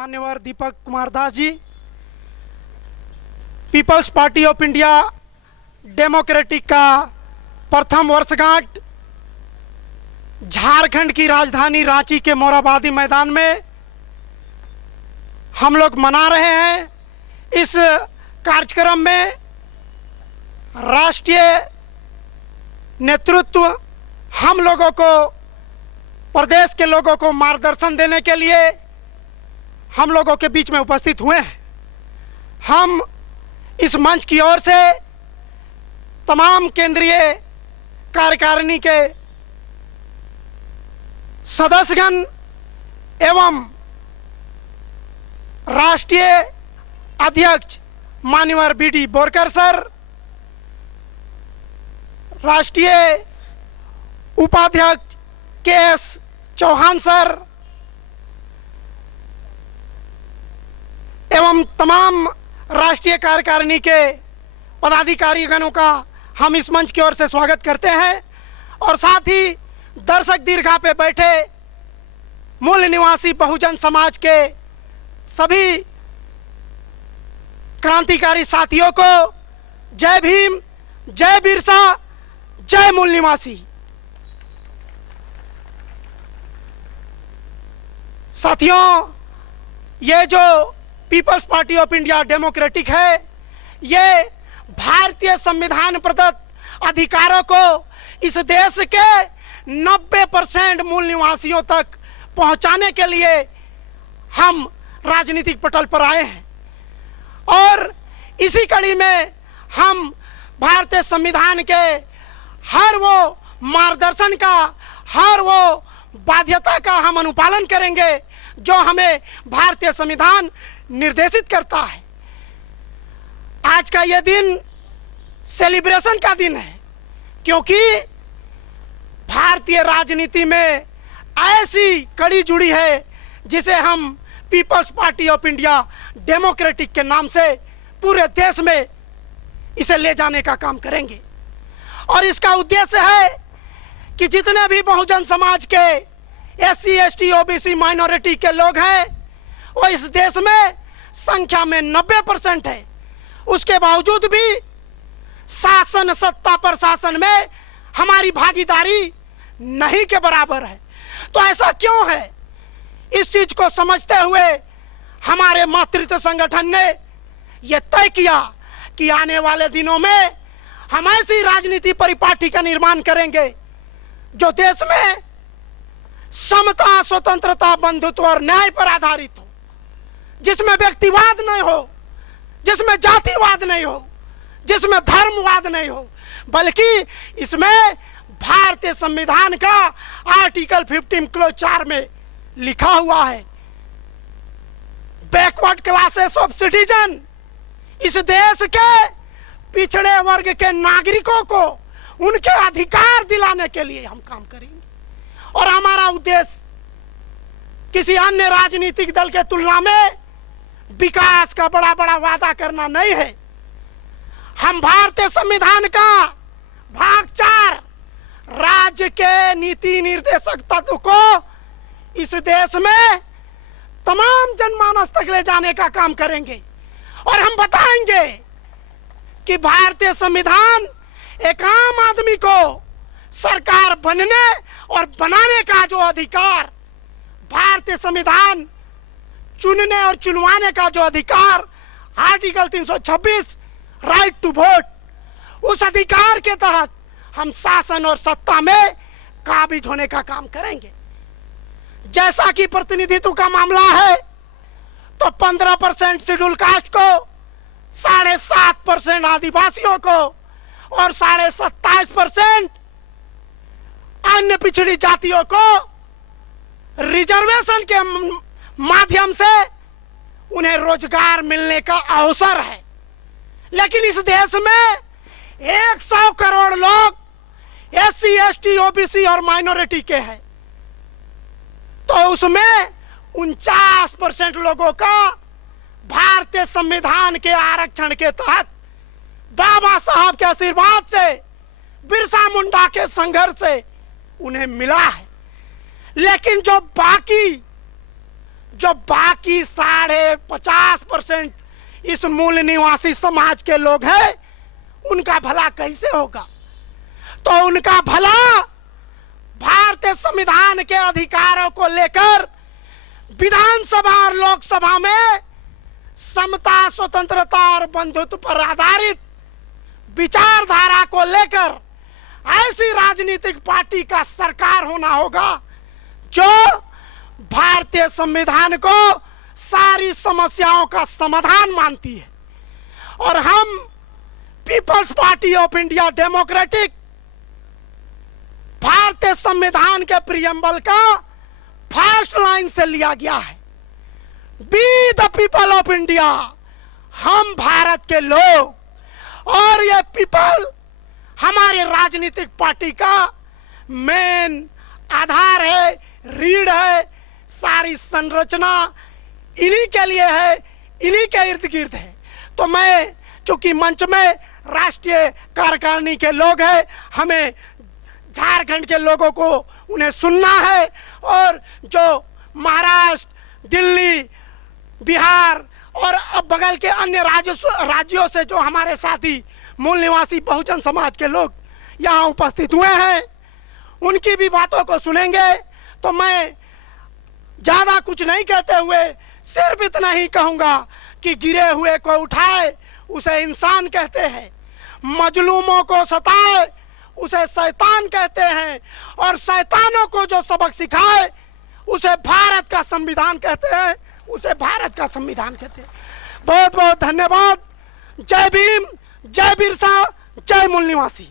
मान्यवर Deepak Kumar Das ji, People's Party of India Democratic का प्रथम वर्षगांठ झारखंड की राजधानी रांची के मोरहाबादी मैदान में हम लोग मना रहे हैं। इस कार्यक्रम में राष्ट्रीय नेतृत्व हम लोगों को, प्रदेश के लोगों को मार्गदर्शन देने के लिए हम लोगों के बीच में उपस्थित हुए हैं। हम इस मंच की ओर से तमाम केंद्रीय कार्यकारिणी के सदस्यगण एवं राष्ट्रीय अध्यक्ष मान्यवर बीडी बोरकर सर, राष्ट्रीय उपाध्यक्ष केएस चौहान सर एवं तमाम राष्ट्रीय कार्यकारिणी के पदाधिकारीगणों का हम इस मंच की ओर से स्वागत करते हैं। और साथ ही दर्शक दीर्घा पे बैठे मूल निवासी बहुजन समाज के सभी क्रांतिकारी साथियों को जय भीम, जय बिरसा, जय मूल निवासी। साथियों, ये जो People's Party of India Democratic है, ये भारतीय संविधान प्रदत्त अधिकारों को इस देश के 90% मूल निवासियों तक पहुंचाने के लिए हम राजनीतिक पटल पर आए हैं। और इसी कड़ी में हम भारतीय संविधान के हर वो मार्गदर्शन का, हर वो बाध्यता का हम अनुपालन करेंगे जो हमें भारतीय संविधान निर्देशित करता है। आज का यह दिन सेलिब्रेशन का दिन है, क्योंकि भारतीय राजनीति में ऐसी कड़ी जुड़ी है जिसे हम People's Party of India Democratic के नाम से पूरे देश में इसे ले जाने का काम करेंगे। और इसका उद्देश्य है कि जितने भी बहुजन समाज के एससी, एसटी, ओबीसी, माइनॉरिटी के लोग हैं, वो इस देश में संख्या में 90% है। उसके बावजूद भी शासन, सत्ता प्रशासन में हमारी भागीदारी नहीं के बराबर है। तो ऐसा क्यों है? इस चीज को समझते हुए हमारे मातृत्व संगठन ने यह तय किया कि आने वाले दिनों में हम ऐसी राजनीति परिपाटी का निर्माण करेंगे जो देश में समता, स्वतंत्रता, बंधुत्व और न्याय पर आधारित हो, जिसमें व्यक्तिवाद नहीं हो, जिसमें जातिवाद नहीं हो, जिसमें धर्मवाद नहीं हो, बल्कि इसमें भारतीय संविधान का आर्टिकल 15 क्लोज 4 में लिखा हुआ है, बैकवर्ड क्लासेस ऑफ सिटीजन, इस देश के पिछड़े वर्ग के नागरिकों को उनके अधिकार दिलाने के लिए हम काम करेंगे। और हमारा उद्देश्य किसी अन्य राजनीतिक दल के तुलना में विकास का बड़ा बड़ा वादा करना नहीं है। हम भारतीय संविधान का भाग 4 राज्य के नीति निर्देशक तत्व को इस देश में तमाम जनमानस तक ले जाने का काम करेंगे। और हम बताएंगे कि भारतीय संविधान एक आम आदमी को सरकार बनने और बनाने का जो अधिकार, भारतीय संविधान चुनने और चुनवाने का जो अधिकार, आर्टिकल 326 राइट टू वोट, उस अधिकार के तहत हम शासन और सत्ता में काबिज होने का काम करेंगे। जैसा कि प्रतिनिधित्व का मामला है, तो 15% शेड्यूल कास्ट को, 7.5% आदिवासियों को और 27.5% अन्य पिछड़ी जातियों को रिजर्वेशन के माध्यम से उन्हें रोजगार मिलने का अवसर है। लेकिन इस देश में 100 करोड़ लोग एससी, एसटी, ओबीसी और माइनॉरिटी के हैं, तो उसमें 49% लोगों का भारतीय संविधान के आरक्षण के तहत बाबा साहब के आशीर्वाद से, बिरसा मुंडा के संघर्ष से उन्हें मिला है। लेकिन जो बाकी जो बाकी 50% इस मूल निवासी समाज के लोग हैं, उनका भला कैसे होगा? तो उनका भला भारतीय संविधान के अधिकारों को लेकर विधानसभा और लोकसभा में समता, स्वतंत्रता और बंधुत्व पर आधारित विचारधारा को लेकर ऐसी राजनीतिक पार्टी का सरकार होना होगा जो भारतीय संविधान को सारी समस्याओं का समाधान मानती है। और हम People's Party of India Democratic भारतीय संविधान के प्रियम्बल का फर्स्ट लाइन से लिया गया है, be the people of India, हम भारत के लोग। और ये पीपल हमारी राजनीतिक पार्टी का मेन आधार है, रीढ़ है, सारी संरचना इन्हीं के लिए है, इन्हीं के इर्द गिर्द है। तो मैं चूंकि मंच में राष्ट्रीय कार्यकारिणी के लोग हैं, हमें झारखंड के लोगों को उन्हें सुनना है, और जो महाराष्ट्र, दिल्ली, बिहार और अब बगल के अन्य राज्यों से जो हमारे साथी मूल निवासी बहुजन समाज के लोग यहाँ उपस्थित हुए हैं, उनकी भी बातों को सुनेंगे। तो मैं ज्यादा कुछ नहीं कहते हुए सिर्फ इतना ही कहूंगा कि गिरे हुए को उठाए उसे इंसान कहते हैं, मजलूमों को सताए उसे शैतान कहते हैं, और शैतानों को जो सबक सिखाए उसे भारत का संविधान कहते हैं, उसे भारत का संविधान कहते हैं। बहुत बहुत धन्यवाद। जय भीम, जय बिरसा, जय मूल निवासी।